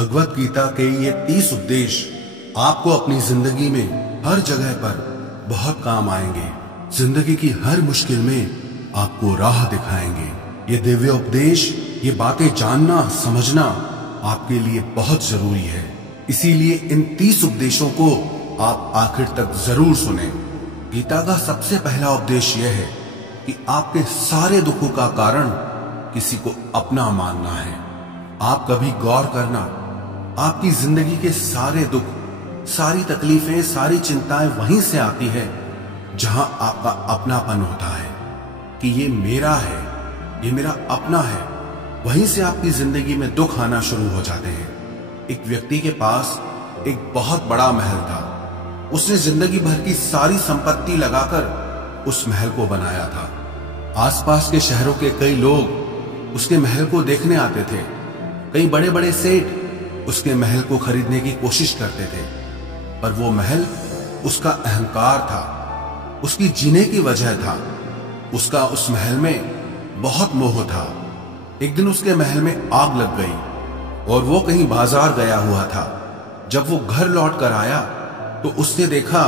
भगवत गीता के ये 30 उपदेश आपको अपनी जिंदगी में हर जगह पर बहुत काम आएंगे। जिंदगी की हर मुश्किल में आपको राह दिखाएंगे। ये दिव्य उपदेश, ये बातें जानना समझना आपके लिए बहुत जरूरी है। इसीलिए इन 30 उपदेशों को आप आखिर तक जरूर सुने। गीता का सबसे पहला उपदेश यह है कि आपके सारे दुखों का कारण किसी को अपना मानना है। आप कभी गौर करना, आपकी जिंदगी के सारे दुख, सारी तकलीफें, सारी चिंताएं वहीं से आती है जहां आपका अपनापन होता है कि ये मेरा है, ये मेरा अपना है। वहीं से आपकी जिंदगी में दुख आना शुरू हो जाते हैं। एक व्यक्ति के पास एक बहुत बड़ा महल था। उसने जिंदगी भर की सारी संपत्ति लगाकर उस महल को बनाया था। आसपास के शहरों के कई लोग उसके महल को देखने आते थे। कई बड़े बड़े सेठ उसके महल को खरीदने की कोशिश करते थे, पर वो महल उसका अहंकार था, उसकी जीने की वजह था। उसका उस महल में बहुत मोह था। एक दिन उसके महल में आग लग गई और वो कहीं बाजार गया हुआ था। जब वो घर लौट कर आया तो उसने देखा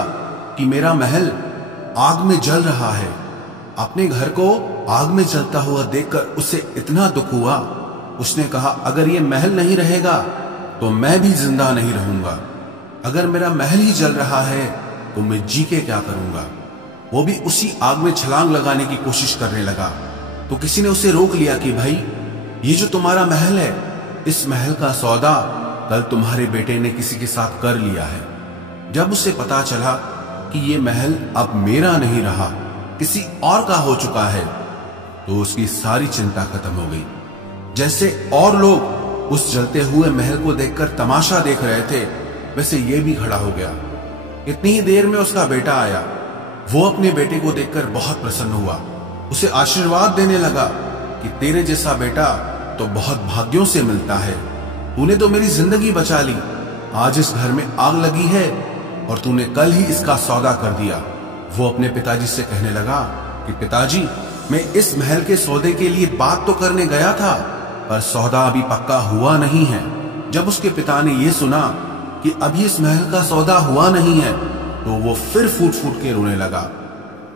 कि मेरा महल आग में जल रहा है। अपने घर को आग में जलता हुआ देखकर उसे इतना दुख हुआ। उसने कहा, अगर ये महल नहीं रहेगा तो मैं भी जिंदा नहीं रहूंगा। अगर मेरा महल ही जल रहा है तो मैं जी के क्या करूंगा। वो भी उसी आग में छलांग लगाने की कोशिश करने लगा। तो किसी ने उसे रोक लिया कि भाई, ये जो तुम्हारा महल है, इस महल का सौदा कल तुम्हारे बेटे ने किसी के साथ कर लिया है। जब उसे पता चला कि ये महल अब मेरा नहीं रहा, किसी और का हो चुका है, तो उसकी सारी चिंता खत्म हो गई। जैसे और लोग उस जलते हुए महल को देखकर तमाशा देख रहे थे, वैसे ये भी खड़ा हो गया। इतनी ही देर में उसका बेटा आया। वो अपने बेटे को देखकर बहुत प्रसन्न हुआ। उसे आशीर्वाद देने लगा कि तेरे जैसा बेटा तो बहुत भाग्यों से मिलता है। तूने तो मेरी जिंदगी बचा ली। आज इस घर में आग लगी है और तूने कल ही इसका सौदा कर दिया। वो अपने पिताजी से कहने लगा कि पिताजी, मैं इस महल के सौदे के लिए बात तो करने गया था, पर सौदा अभी पक्का हुआ नहीं है। जब उसके पिता ने यह सुना कि अभी इस महल का सौदा हुआ नहीं है, तो वो फिर फूट फूट के रोने लगा।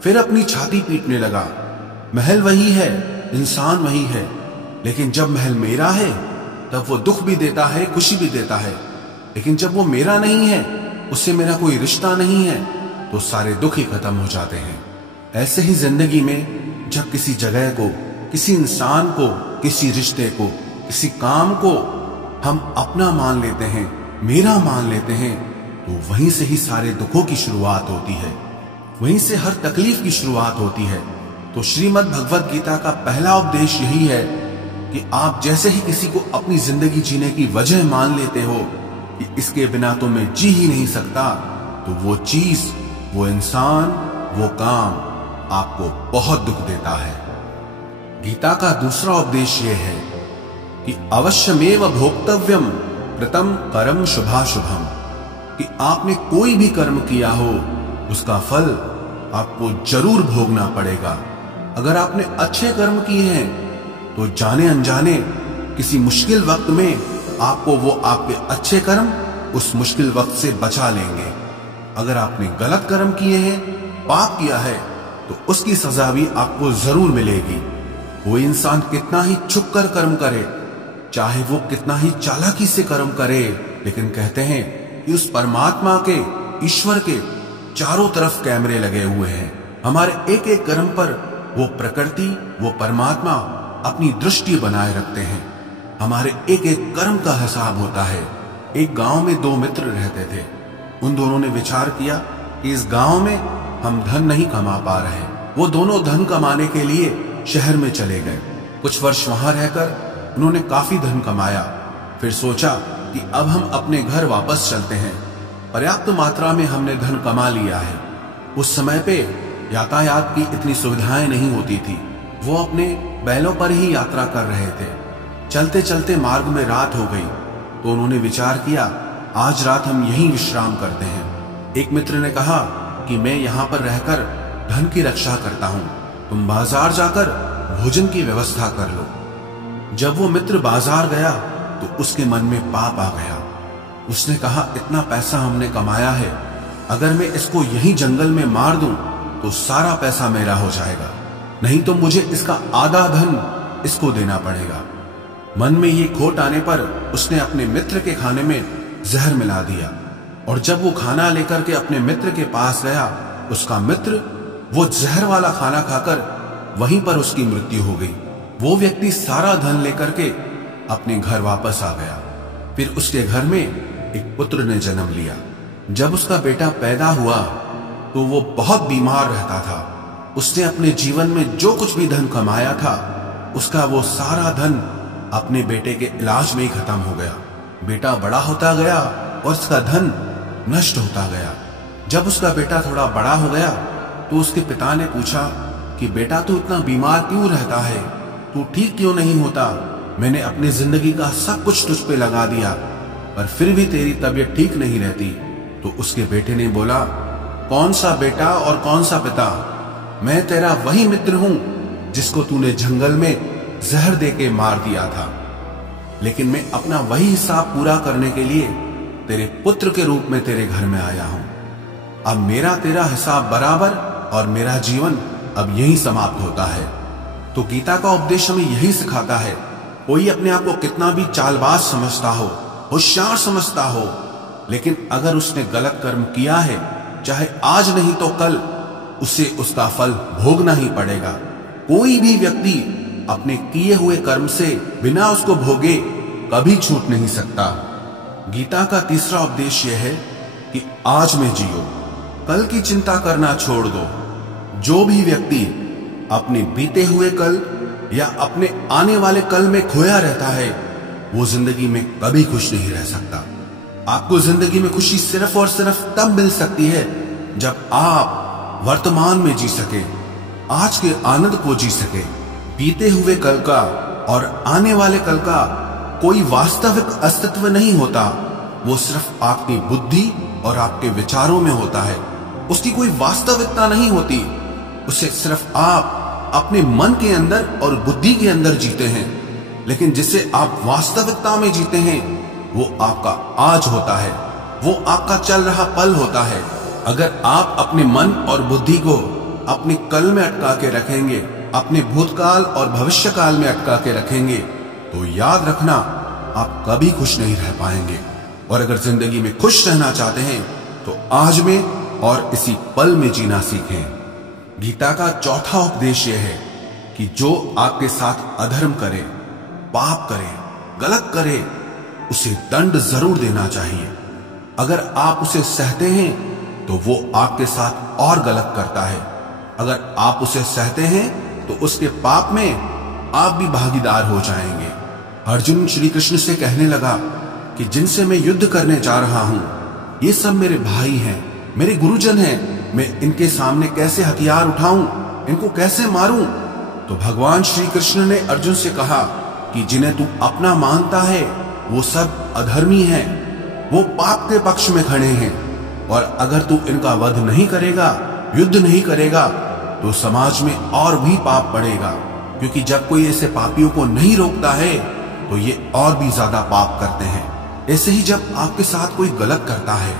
फिर अपनी छाती पीटने लगा। महल वही है, इंसान वही है, लेकिन जब महल मेरा है तब वो दुख भी देता है, खुशी भी देता है। लेकिन जब वो मेरा नहीं है, उससे मेरा कोई रिश्ता नहीं है, तो सारे दुख ही खत्म हो जाते हैं। ऐसे ही जिंदगी में जब किसी जगह को, किसी इंसान को, किसी रिश्ते को, किसी काम को हम अपना मान लेते हैं, मेरा मान लेते हैं, तो वहीं से ही सारे दुखों की शुरुआत होती है। वहीं से हर तकलीफ की शुरुआत होती है। तो श्रीमद् भगवत गीता का पहला उपदेश यही है कि आप जैसे ही किसी को अपनी जिंदगी जीने की वजह मान लेते हो कि इसके बिना तो मैं जी ही नहीं सकता, तो वो चीज, वो इंसान, वो काम आपको बहुत दुख देता है। गीता का दूसरा उपदेश यह है कि अवश्यमेव भोक्तव्यम कृतं कर्म शुभाशुभम, कि आपने कोई भी कर्म किया हो उसका फल आपको जरूर भोगना पड़ेगा। अगर आपने अच्छे कर्म किए हैं तो जाने अनजाने किसी मुश्किल वक्त में आपको वो आपके अच्छे कर्म उस मुश्किल वक्त से बचा लेंगे। अगर आपने गलत कर्म किए हैं, पाप किया है, तो उसकी सजा भी आपको जरूर मिलेगी। वो इंसान कितना ही छुप कर कर्म करे, चाहे वो कितना ही चालाकी से कर्म करे, लेकिन कहते हैं कि उस परमात्मा के, ईश्वर के चारों तरफ कैमरे लगे हुए हैं। हमारे एक एक कर्म पर वो प्रकृति, वो परमात्मा अपनी दृष्टि बनाए रखते हैं। हमारे एक एक कर्म का हिसाब होता है। एक गांव में 2 मित्र रहते थे। उन दोनों ने विचार किया कि इस गांव में हम धन नहीं कमा पा रहे। वो दोनों धन कमाने के लिए शहर में चले गए। कुछ वर्ष वहां रहकर उन्होंने काफी धन कमाया। फिर सोचा कि अब हम अपने घर वापस चलते हैं। पर्याप्त मात्रा में हमने धन कमा लिया है। उस समय पे यातायात की इतनी सुविधाएं नहीं होती थी। वो अपने बैलों पर ही यात्रा कर रहे थे। चलते चलते मार्ग में रात हो गई, तो उन्होंने विचार किया, आज रात हम यहीं विश्राम करते हैं। एक मित्र ने कहा कि मैं यहाँ पर रहकर धन की रक्षा करता हूँ, तुम बाजार जाकर भोजन की व्यवस्था कर लो। जब वो मित्र बाजार गया तो उसके मन में पाप आ गया। उसने कहा, इतना पैसा हमने कमाया है, अगर मैं इसको यहीं जंगल में मार दूं तो सारा पैसा मेरा हो जाएगा, नहीं तो मुझे इसका आधा धन इसको देना पड़ेगा। मन में ये खोट आने पर उसने अपने मित्र के खाने में जहर मिला दिया, और जब वो खाना लेकर के अपने मित्र के पास गया, उसका मित्र वो जहर वाला खाना खाकर वहीं पर उसकी मृत्यु हो गई। वो व्यक्ति सारा धन लेकर के अपने घर वापस आ गया। फिर उसके घर में एक पुत्र ने जन्म लिया। जब उसका बेटा पैदा हुआ तो वो बहुत बीमार रहता था। उसने अपने जीवन में जो कुछ भी धन कमाया था, उसका वो सारा धन अपने बेटे के इलाज में ही खत्म हो गया। बेटा बड़ा होता गया और उसका धन नष्ट होता गया। जब उसका बेटा थोड़ा बड़ा हो गया तो उसके पिता ने पूछा कि बेटा, तू इतना बीमार क्यों रहता है, तू ठीक क्यों नहीं होता? मैंने अपनी जिंदगी का सब कुछ तुझ पे लगा दिया, पर फिर भी तेरी तबीयत ठीक नहीं रहती। तो उसके बेटे ने बोला, कौन सा बेटा और कौन सा पिता? मैं तेरा वही मित्र हूं जिसको तूने जंगल में जहर देके मार दिया था, लेकिन मैं अपना वही हिसाब पूरा करने के लिए तेरे पुत्र के रूप में तेरे घर में आया हूं। अब मेरा तेरा हिसाब बराबर और मेरा जीवन अब यही समाप्त होता है। तो गीता का उपदेश हमें यही सिखाता है, कोई अपने आप को कितना भी चालबाज समझता हो, होशियार समझता हो, लेकिन अगर उसने गलत कर्म किया है, चाहे आज नहीं तो कल उसे उसका फल भोगना ही पड़ेगा। कोई भी व्यक्ति अपने किए हुए कर्म से बिना उसको भोगे कभी छूट नहीं सकता। गीता का तीसरा उपदेश यह है कि आज में जियो, कल की चिंता करना छोड़ दो। जो भी व्यक्ति अपने बीते हुए कल या अपने आने वाले कल में खोया रहता है, वो जिंदगी में कभी खुश नहीं रह सकता। आपको जिंदगी में खुशी सिर्फ और सिर्फ तब मिल सकती है जब आप वर्तमान में जी सके, आज के आनंद को जी सके। बीते हुए कल का और आने वाले कल का कोई वास्तविक अस्तित्व नहीं होता, वो सिर्फ आपकी बुद्धि और आपके विचारों में होता है। उसकी कोई वास्तविकता नहीं होती, उसे सिर्फ आप अपने मन के अंदर और बुद्धि के अंदर जीते हैं। लेकिन जिसे आप वास्तविकता में जीते हैं वो आपका आज होता है, वो आपका चल रहा पल होता है। अगर आप अपने मन और बुद्धि को अपने कल में अटका के रखेंगे, अपने भूतकाल और भविष्य काल में अटका के रखेंगे, तो याद रखना आप कभी खुश नहीं रह पाएंगे। और अगर जिंदगी में खुश रहना चाहते हैं तो आज में और इसी पल में जीना सीखें। गीता का चौथा उपदेश यह है कि जो आपके साथ अधर्म करे, पाप करे, गलत करे, उसे दंड जरूर देना चाहिए। अगर आप उसे सहते हैं तो वो आपके साथ और गलत करता है। अगर आप उसे सहते हैं तो उसके पाप में आप भी भागीदार हो जाएंगे। अर्जुन श्री कृष्ण से कहने लगा कि जिनसे मैं युद्ध करने जा रहा हूं, ये सब मेरे भाई हैं, मेरे गुरुजन हैं, मैं इनके सामने कैसे हथियार उठाऊं, इनको कैसे मारूं? तो भगवान श्री कृष्ण ने अर्जुन से कहा कि जिन्हें तू अपना मानता है वो सब अधर्मी हैं, वो पाप के पक्ष में खड़े हैं, और अगर तू इनका वध नहीं करेगा, युद्ध नहीं करेगा, तो समाज में और भी पाप बढ़ेगा। क्योंकि जब कोई ऐसे पापियों को नहीं रोकता है तो ये और भी ज्यादा पाप करते हैं। ऐसे ही जब आपके साथ कोई गलत करता है,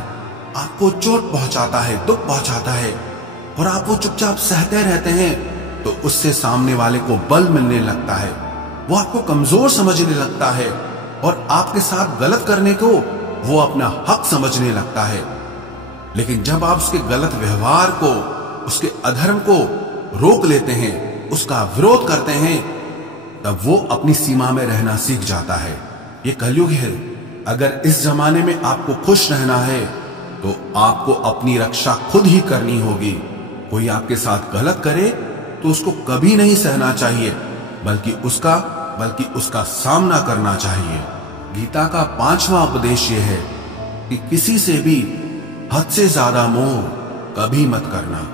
आपको चोट पहुंचाता है, दुख पहुंचाता है, और आप वो चुपचाप सहते रहते हैं, तो उससे सामने वाले को बल मिलने लगता है, वो आपको कमजोर समझने लगता है, और आपके साथ गलत करने को वो अपना हक समझने लगता है। लेकिन जब आप उसके गलत व्यवहार को, उसके अधर्म को रोक लेते हैं, उसका विरोध करते हैं, तब वो अपनी सीमा में रहना सीख जाता है। ये कलयुग है। अगर इस जमाने में आपको खुश रहना है तो आपको अपनी रक्षा खुद ही करनी होगी। कोई आपके साथ गलत करे तो उसको कभी नहीं सहना चाहिए, बल्कि उसका सामना करना चाहिए। गीता का पांचवा उपदेश यह है कि किसी से भी हद से ज्यादा मोह कभी मत करना।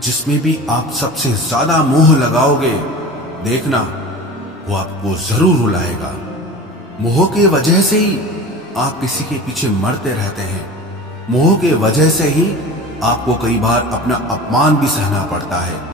जिसमें भी आप सबसे ज्यादा मोह लगाओगे, देखना वो आपको जरूर रुलाएगा। मोह के वजह से ही आप किसी के पीछे मरते रहते हैं। मोह के वजह से ही आपको कई बार अपना अपमान भी सहना पड़ता है।